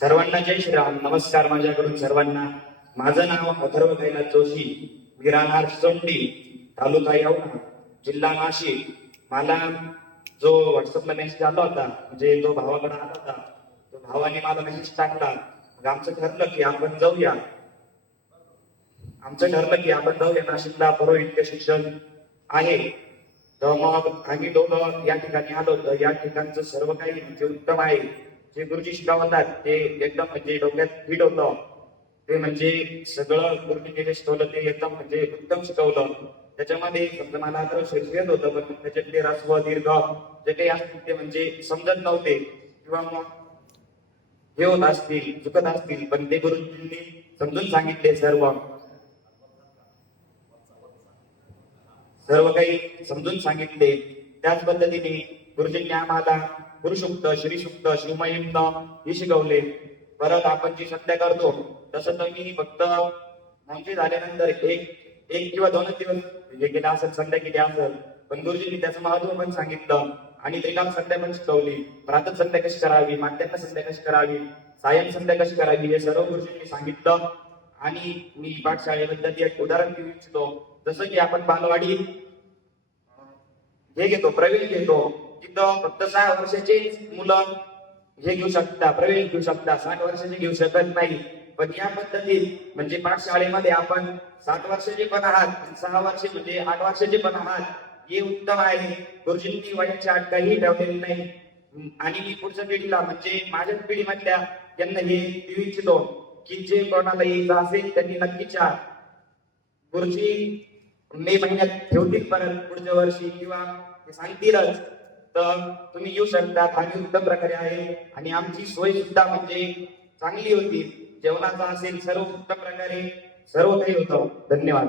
सर्वांना जय श्रीराम. नमस्कार माझ्याकडून सर्वांना. माझं नाव अथर्व कैलास जोशी, मी राहणार सोंडी, तालुका येवला, जिल्हा नाशिक. मला जो व्हॉट्सअपला मेसेज आला होता, म्हणजे तो भावाकडे आला होता, तो भावाने मला मेसेज टाकला. मग आमचं ठरलं की आपण जाऊया नाशिकला, पौरोहित्य शिक्षण आहे. तर मग आम्ही दोघं या ठिकाणी आलो. तर या ठिकाणचं सर्व काही म्हणजे उत्तम आहे. जे गुरुजी शिकवतात ते एकदम म्हणजे डोक्यात फिट होतं. ते म्हणजे सगळं गुरुजींनी जे शिकवलं ते एकदम म्हणजे उत्तम शिकवलं. त्याच्यामध्ये समजा मला आता शेत होतं, पण त्याच्यातले ऱ्हस्व दीर्घ जे काही असतील ते म्हणजे समजत नव्हते, किंवा मग हे होत असतील, चुकत असतील, पण ते गुरुजींनी समजून सांगितले. सर्व सर्व काही समजून सांगितले. त्याच पद्धतीने गुरुजींनी आम्हाला गुरुसुक्त, श्रीसुक्त, शिवमहिम्न हे शिकवले. परत आपण जी संध्या करतो, तसं तर मी फक्त म्हणजे झाल्यानंतर एक एक किंवा 2च दिवस हे केलं असेल, संध्या केली असेल. पण गुरुजींनी त्याचं महत्व पण सांगितलं आणि त्रिकाल संध्या पण शिकवली. प्रातः संध्या कशी करावी, माध्यान्ह संध्या कशी करावी, सायं संध्या कशी करावी, हे सर्व गुरुजींनी सांगितलं. आणि मी पाठशाळेबद्दल एक उदाहरण देऊ इच्छितो. जसं की आपण बालवाडी हे घेतो, प्रवेश घेतो, तिथं फक्त 6 वर्षाचे मुलं हे घेऊ शकता, प्रवेश घेऊ शकता, 60 वर्षाचे घेऊ शकत नाही. पण या पद्धतीत म्हणजे पाठशाळेमध्ये आपण 7 वर्षाचे पण आहात, 6 वर्षे म्हणजे 8 वर्षाचे पण आहात, हे उत्तम आहे. गुरुजींनी वयाची अट काही ठेवलेली नाही. आणि मी पुढच्या पिढीला म्हणजे माझ्याच पिढीमधल्या त्यांना हे देऊ इच्छितो की जे कोणाला यायचं असेल त्यांनी नक्कीच या. गुरुजी मे महिन्यात ठेवतील परत पुढच्या वर्षी, किंवा ते सांगतीलच. तर तुम्ही येऊ शकता. आणि उत्तम प्रकारे आहे. आणि आमची सोय सुद्धा म्हणजे चांगली होती. जेवणाचा असेल सर्व उत्तम प्रकारे सर्व काही होतं. धन्यवाद.